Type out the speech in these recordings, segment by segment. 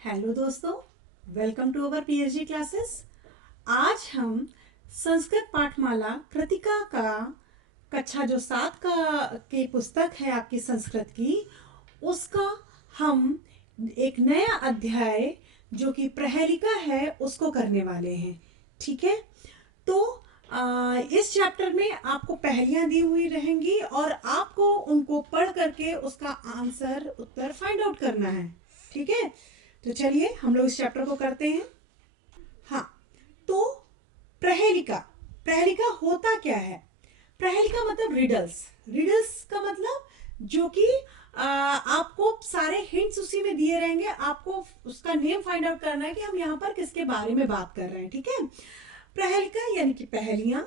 Hello दोस्तों, welcome to our PhD classes. आज हम संस्कृत पाठमाला कृतिका का कक्षा जो 7 का की पुस्तक है आपकी संस्कृत की, उसका हम एक नया अध्याय जो कि प्रहेलिका है उसको करने वाले हैं। ठीक है, तो इस चैप्टर में आपको पहेलियां दी हुई रहेंगी और आपको उनको पढ़ करके उसका आंसर उत्तर फाइंड आउट करना है। ठीक है, तो चलिए हम लोग इस चैप्टर को करते हैं। हाँ, तो प्रहेलिका प्रहेलिका होता क्या है? प्रहेलिका मतलब रिडल्स। रिडल्स का मतलब जो कि आपको सारे हिंट्स उसी में दिए रहेंगे, आपको उसका नेम फाइंड आउट करना है कि हम यहाँ पर किसके बारे में बात कर रहे हैं। ठीक है, प्रहेलिका यानी कि पहेलियां।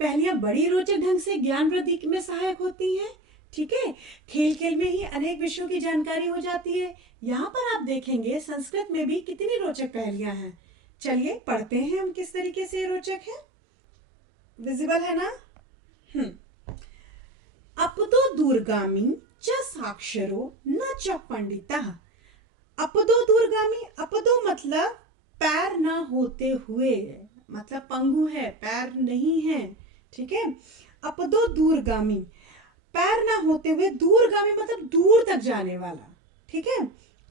पहेलियां बड़ी रोचक ढंग से ज्ञान वृद्धि में सहायक होती हैं। ठीक है, खेल खेल में ही अनेक विषयों की जानकारी हो जाती है। यहाँ पर आप देखेंगे संस्कृत में भी कितनी रोचक पहेलियां हैं। चलिए पढ़ते हैं हम किस तरीके से रोचक है। विजिबल है ना? अपदो दूरगामी च साक्षरो न च पंडितः। अपदो दूरगामी, अपदो मतलब पैर ना होते हुए, मतलब पंगु है, पैर नहीं है। ठीक है, अपदो दूरगामी पैर ना होते हुए, दूरगामी मतलब दूर तक जाने वाला। ठीक है,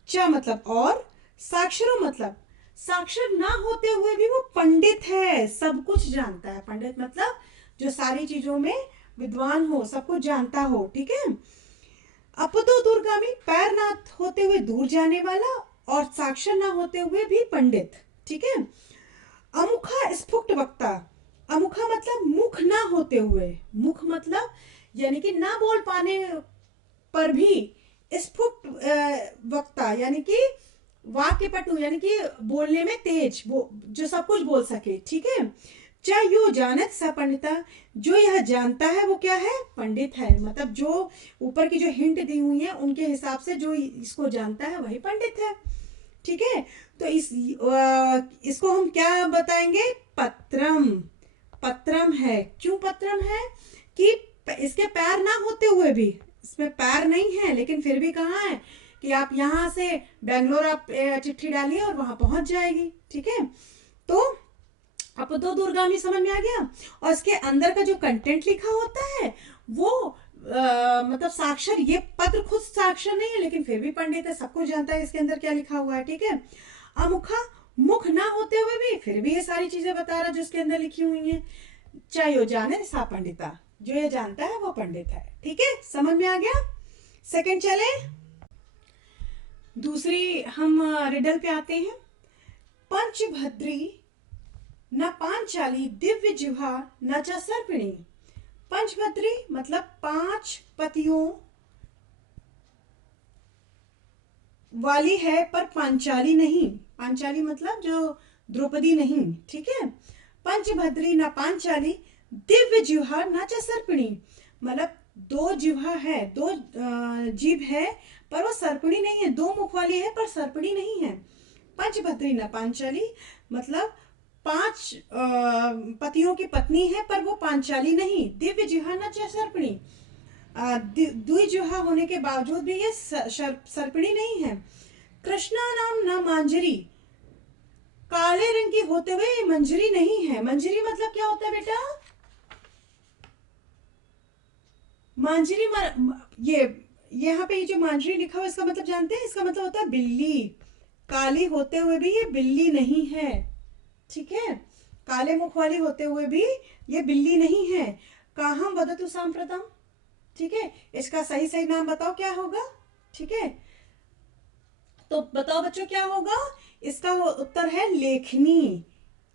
च मतलब और, साक्षरो मतलब साक्षर ना होते हुए भी वो पंडित है, सब कुछ जानता है। पंडित मतलब जो सारी चीजों में विद्वान हो, सब कुछ जानता हो। ठीक है, अपदो दूरगामी पैर ना होते हुए दूर जाने वाला और साक्षर ना होते हुए भी पंडित। ठीक है, अमुखा स्फुट वक्ता। अमुखा मतलब मुख ना होते हुए, मुख मतलब यानी कि ना बोल पाने पर भी स्फुट वक्ता यानी कि वाक्य पटु यानी कि बोलने में तेज, वो जो सब कुछ बोल सके। ठीक है, चाहे यो जानत स पंडिता, जो यह जानता है वो क्या है? पंडित है। मतलब जो ऊपर की जो हिंट दी हुई है उनके हिसाब से जो इसको जानता है वही पंडित है। ठीक है, तो इसको हम क्या बताएंगे? पत्रम। पत्रम है। क्यों पत्रम है? कि इसके पैर ना होते हुए भी, इसमें पैर नहीं है लेकिन फिर भी कहाँ है कि आप यहाँ से बेंगलोर आप चिट्ठी डालिए और वहां पहुंच जाएगी। ठीक है, तो अब दो दूरगामी समझ में आ गया। और इसके अंदर का जो कंटेंट लिखा होता है वो मतलब साक्षर, ये पत्र खुद साक्षर नहीं है लेकिन फिर भी पंडित है, सब कुछ जानता है इसके अंदर क्या लिखा हुआ है। ठीक है, अमुखा मुख ना होते हुए भी फिर भी ये सारी चीजें बता रहा जो इसके अंदर लिखी हुई हैं। चाहे वो जाने सा पंडिता, जो ये जानता है वो पंडित है। ठीक है, समझ में आ गया। सेकंड चले, दूसरी हम रिडल पे आते हैं। पंचभद्री न पांचाली दिव्य जिह्वा न च सर्पिणी। पंचभद्री मतलब 5 पतियों वाली है पर पांचाली नहीं। पांचाली मतलब जो द्रौपदी नहीं। ठीक है, पंचभद्री न पांचाली दिव्य जिह्वा न च सर्पिणी, मतलब 2 जिह्वा है, 2 जीभ है पर वो सर्पिणी नहीं है। 2 मुख वाली है पर सर्पिणी नहीं है। पंचभद्री न पांचाली मतलब 5 पतियों की पत्नी है पर वो पांचाली नहीं। दिव्य जिह्वा न च सर्पिणी, द्विजिह्वा होने के बावजूद भी ये सर्पिणी नहीं है। कृष्णा नाम न मांजरी, काले रंग की होते हुए ये मंजरी नहीं है। मंजरी मतलब क्या होता है बेटा? मांजरी ये यहाँ पे ये जो मांजरी लिखा हुआ इसका मतलब जानते हैं? इसका मतलब होता है बिल्ली। काली होते हुए भी ये बिल्ली नहीं है। ठीक है, काले मुख वाली होते हुए भी ये बिल्ली नहीं है। काहम वदतु सांप्रतम। ठीक है, इसका सही सही नाम बताओ क्या होगा? ठीक है, तो बताओ बच्चों क्या होगा? इसका उत्तर है लेखनी।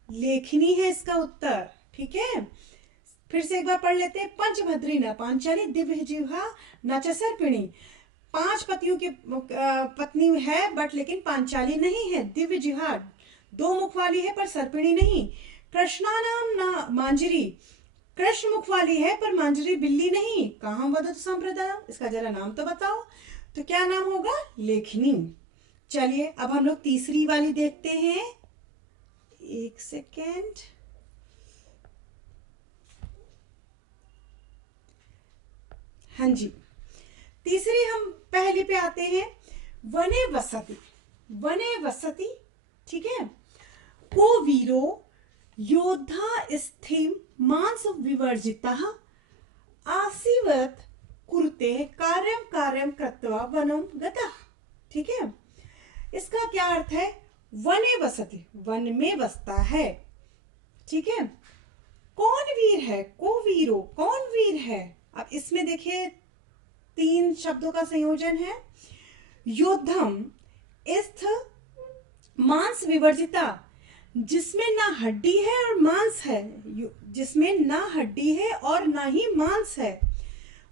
लेखनी है इसका उत्तर। ठीक है, फिर से एक बार पढ़ लेते हैं। पंचभद्री न पांचाली दिव्य जिह्वा न च सर्पिणी। 5 पतियों की पत्नी है बट लेकिन पांचाली नहीं है। दिव्य जिह्वा 2 मुख वाली है पर सर्पिणी नहीं। कृष्णा नाम न मांजरी, कृष्ण मुख वाली है पर मांजरी बिल्ली नहीं। कहाँ वदत संप्रदाय, इसका जरा नाम तो बताओ। तो क्या नाम होगा? लेखनी। चलिए अब हम लोग तीसरी वाली देखते हैं। एक सेकेंड। हाँ जी, तीसरी हम पहले पे आते हैं। वने वसति। वने वसति, ठीक है। को वीरो योद्धा स्थिम मांस विवर्जितः आसीवत कुरुते कार्यम कार्यम कृत्वा वनम गतः, ठीक है। इसका क्या अर्थ है? वने वसति, वन में बसता है, ठीक है। कौन वीर है? को वीरो, कौन वीर है? अब इसमें देखिए 3 शब्दों का संयोजन है। योद्धम स्थ मांस विवर्जिता, जिसमें ना हड्डी है और मांस है, जिसमें ना हड्डी है और ना ही मांस है,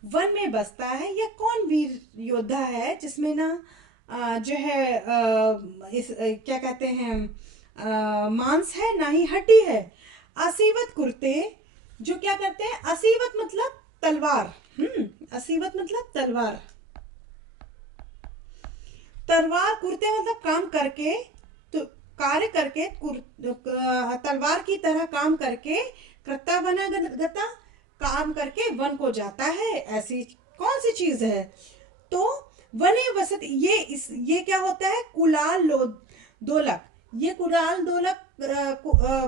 वन में बसता है। यह कौन वीर योद्धा है जिसमें ना जो है क्या कहते हैं, मांस है ना ही हड्डी है। असीवत कुर्ते, जो क्या करते हैं, असीवत मतलब तलवार, असीवत मतलब तलवार, तलवार कुर्ते मतलब काम करके, तो कार्य करके, तलवार की तरह काम करके, कृत्ता वना गता, काम करके वन को जाता है। ऐसी कौन सी चीज है? तो वने वसत, ये क्या होता है? कुलाल दोलक। ये कुलाल दोलक,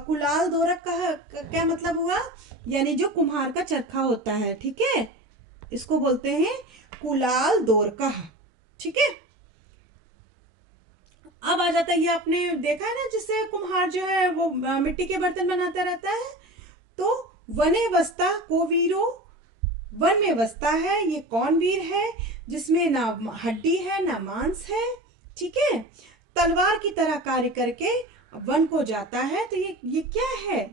कुलाल दोलक का क्या मतलब हुआ? यानी जो कुम्हार का चरखा होता है, ठीक है, इसको बोलते हैं कुलाल दोरका, ठीक है। अब आ जाता है, ये आपने देखा है ना, जिससे कुम्हार जो है वो मिट्टी के बर्तन बनाता रहता है। तो वने बसता को वीरो, वन में बसता है, ये कौन वीर है? जिसमें ना हड्डी है ना मांस है, ठीक है, तलवार की तरह कार्य करके वन को जाता है। तो ये क्या है?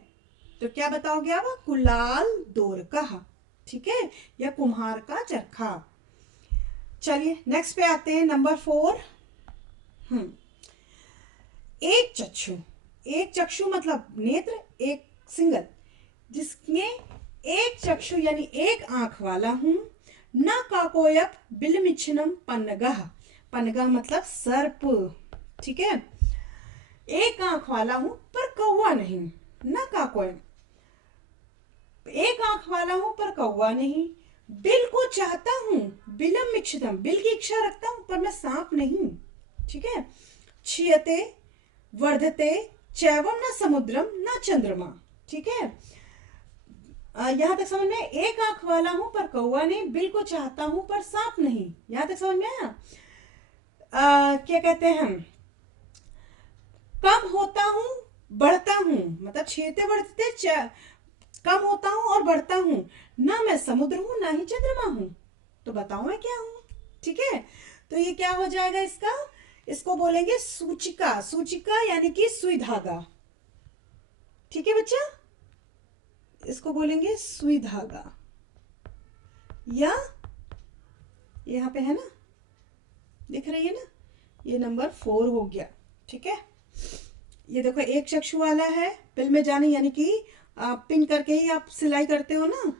तो क्या बताओगे आप? कुलाल दोरका, ठीक है, या कुम्हार का चरखा। चलिए नेक्स्ट पे आते हैं, नंबर 4। एक चक्षु, एक चक्षु मतलब नेत्र, एक सिंगल, जिसमें एक चक्षु यानी एक आंख वाला हूं। न काकोयप बिलमिच्छनम पन्नगः, पन्नगा मतलब सर्प, ठीक है। एक आंख वाला हूं पर कौवा नहीं, न काकोयप, एक आंख वाला हूं पर कौवा नहीं। बिल को चाहता हूं, बिलम मिच्छतम, बिल की इच्छा रखता हूं पर मैं सांप नहीं, ठीक है। क्षीयते वर्धते चैवम न समुद्रम न चंद्रमा, ठीक है। यहां तक समझ में? एक आंख वाला हूं पर कौवा नहीं, बिल को चाहता हूं पर सांप नहीं। यहां तक समझ में आया? क्या कहते हैं हम? कम होता हूं बढ़ता हूं, मतलब छीते बढ़ते कम होता हूं और बढ़ता हूं। ना मैं समुद्र हूं ना ही चंद्रमा हूं, तो बताओ मैं क्या हूं, ठीक है। तो ये क्या हो जाएगा इसका? इसको बोलेंगे सूचिका, सूचिका यानी कि सुई धागा, ठीक है बच्चा, इसको बोलेंगे सुई धागा। या यहाँ पे है ना, दिख रही है ना, ये नंबर 4 हो गया, ठीक है। ये देखो एक चक्षु वाला है, बिल में जाने यानी कि पिन करके ही आप सिलाई करते हो ना,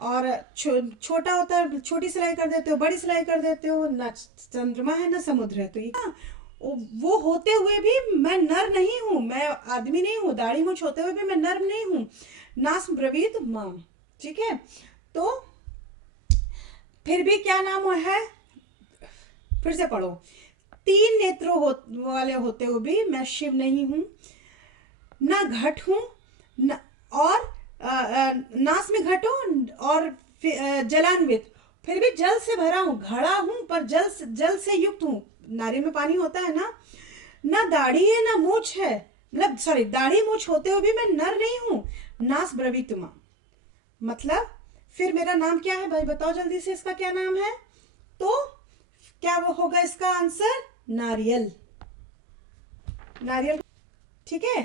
और छोटा होता है, छोटी सिलाई कर देते हो, बड़ी सिलाई कर देते हो, ना चंद्रमा है ना समुद्र है। तो ये वो होते हुए भी मैं नर नहीं हूं, मैं आदमी नहीं हूं, दाढ़ी मूछ होते हुए भी मैं नर नहीं हूं। नास ब्रवीत माम, ठीक है। तो फिर भी क्या नाम है? फिर से पढ़ो। 3 नेत्रों वाले होते हुए भी मैं शिव नहीं हूं, ना घट हूं, न, और नास में घट हूं, और जलान्वित, फिर भी जल से भरा हूं, घड़ा हूं पर जल से युक्त हूं। नारियल में पानी होता है ना। ना दाढ़ी है ना मूछ है, मतलब सॉरी, दाढ़ी मूछ होते हुए भी मैं नर नहीं हूं। नास ब्रवीतुमा, मतलब फिर मेरा नाम क्या है भाई? बताओ जल्दी से, इसका क्या नाम है? तो क्या वो होगा इसका आंसर? नारियल, नारियल, ठीक है।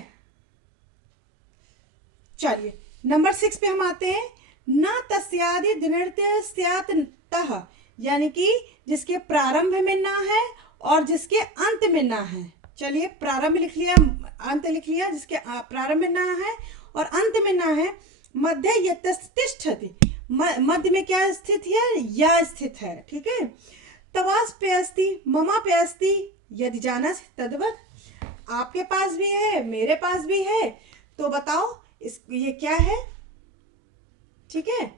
चलिए नंबर 6 पे हम आते हैं। न तस्यादि दिनृत्य स्यात् तः, यानी कि जिसके प्रारंभ में ना है और जिसके अंत में ना है। चलिए प्रारंभ लिख लिया, अंत लिख लिया, जिसके प्रारंभ में ना है और अंत में ना है। मध्य यतिष्ठति, मध्य में क्या स्थित है? या स्थित है, ठीक है। तवास पे अस्ति, ममा पे अस्ति, यदि जानस तद्वत्, आपके पास भी है मेरे पास भी है, तो बताओ ये क्या है, ठीक है।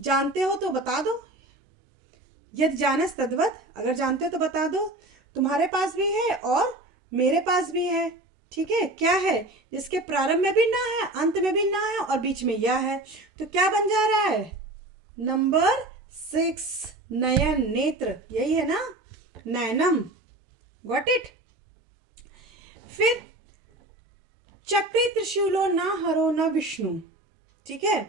जानते हो तो बता दो, यदि जानस तद्वत्, अगर जानते हो तो बता दो। तुम्हारे पास भी है और मेरे पास भी है। ठीक है, क्या है? जिसके प्रारंभ में भी ना है, अंत में भी ना है और बीच में या है, तो क्या बन जा रहा है? नंबर 6, नयन, नेत्र, यही है ना, नयनम। Got it? फिर चक्री त्रिशूलो ना हरो ना विष्णु। ठीक है,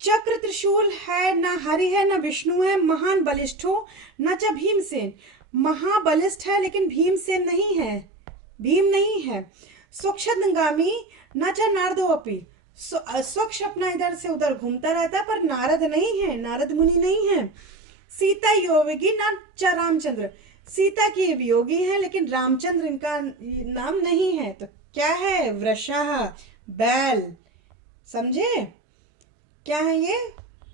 चक्र त्रिशूल है ना हरि है ना विष्णु है, महान बलिष्ठो न च भीमसेन, महाबलिष्ठ है लेकिन भीमसेन नहीं है, भीम नहीं है। स्वच्छंदगामी न च नारदो अपि, स्वच्छ अपना इधर से उधर घूमता रहता है पर नारद नहीं है, नारद मुनि नहीं है। सीता योगी न च रामचंद्र, सीता की वियोगी है लेकिन रामचंद्र इनका नाम नहीं है, तो क्या है? वृषः, बैल। समझे? क्या है ये?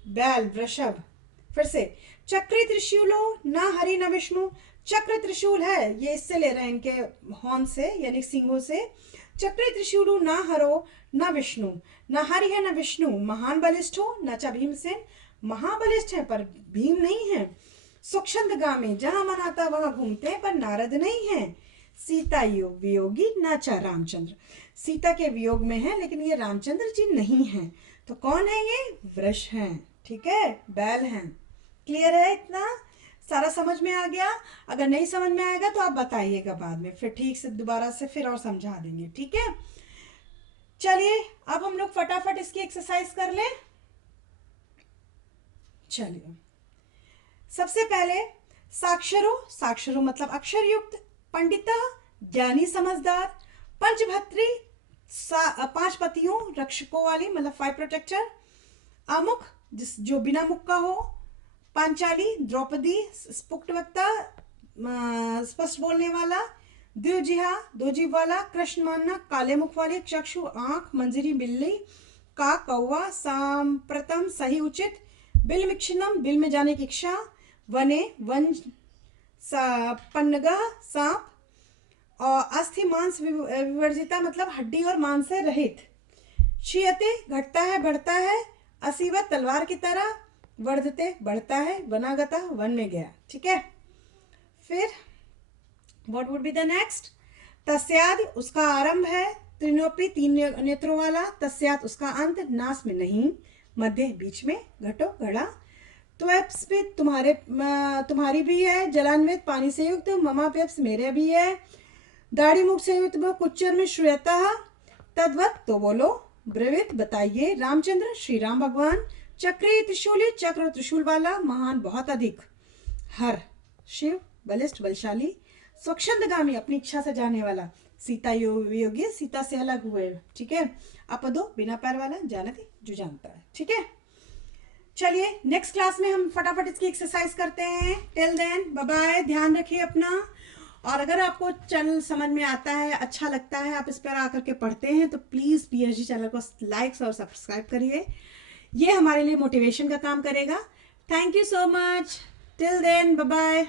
बैल, वृषभ। फिर से, चक्री त्रिशूलो ना हरि न विष्णु, चक्र त्रिशूल है, ये इससे ले रहे हैं इनके हॉर्न से यानी सिंगों से। चक्री त्रिशूलो ना हरो न विष्णु, न हरि है न विष्णु, महान बलिष्ठो न च भीमसेन, महाबलिष्ठ है पर भीम नहीं है। स्वच्छंदगामी, जहां मन आता वहां घूमते हैं पर नारद नहीं है। सीता वियोगी न च रामचंद्र, सीता के वियोग में है लेकिन ये रामचंद्र जी नहीं है, तो कौन है ये? वृष हैं। ठीक है, बैल हैं। क्लियर है? इतना सारा समझ में आ गया? अगर नहीं समझ में आएगा तो आप बताइएगा बाद में, फिर ठीक से दोबारा से फिर और समझा देंगे। ठीक है, चलिए अब हम लोग फटाफट इसकी एक्सरसाइज कर लें। चलिए, सबसे पहले साक्षरो, साक्षरो मतलब अक्षर युक्त, पंडिता ज्ञानी समझदार, पंचभत्री 5 पतियों रक्षकों वाली मतलब 5 प्रोटेक्टर, अमुख जो बिना मुख का हो, पांचाली द्रौपदी स्पुष्ट वक्ता स्पष्ट बोलने वाला, द्विजिहा 2 जीभ वाला, कृष्ण मानना काले मुख वाली, चक्षु आंख, मंजरी बिल्ली, का कौवा, सांप्रतम सही उचित, बिल मिक्षणम बिल में जाने की इच्छा, वने वन, पन्नगा सांप, और अस्थि मांस विवर्जिता मतलब हड्डी और मांस से रहित, क्षीयते घटता है बढ़ता है, असीवत तलवार की तरह, वर्धते बढ़ता है, वनागता वन में गया। ठीक है, फिर what would be the next? तस्याद उसका आरंभ है, त्रिनोपी 3 नेत्रों वाला, तस्यात उसका अंत, नास में नहीं, मध्य बीच में, घटो घड़ा, त्वेप्स्पित तुम्हारी भी है, जलान्वित पानी से युक्त, ममाप्यप्स मेरे भी है, दाढ़ी मुख से युक्त, कुच्चर में श्रूयता, तद्वत तो बोलो, ब्रवित बताइए, रामचंद्र श्री राम भगवान, चक्री त्रिशूली चक्र त्रिशूल वाला, महान बहुत अधिक, हर शिव बलिष्ठ बलशाली, स्वच्छंदगामी अपनी इच्छा से जाने वाला, सीता योगी सीता से अलग हुए। ठीक है, अपदो बिना पैर वाला, जानती जो जानता है। ठीक है, चलिए नेक्स्ट क्लास में हम फटाफट इसकी एक्सरसाइज करते हैं। टिल देन बाय बाय, ध्यान रखिए अपना। और अगर आपको चैनल समझ में आता है, अच्छा लगता है, आप इस पर आकर के पढ़ते हैं, तो प्लीज़ PHD चैनल को लाइक्स और सब्सक्राइब करिए, ये हमारे लिए मोटिवेशन का काम करेगा। Thank you so much, till then bye bye.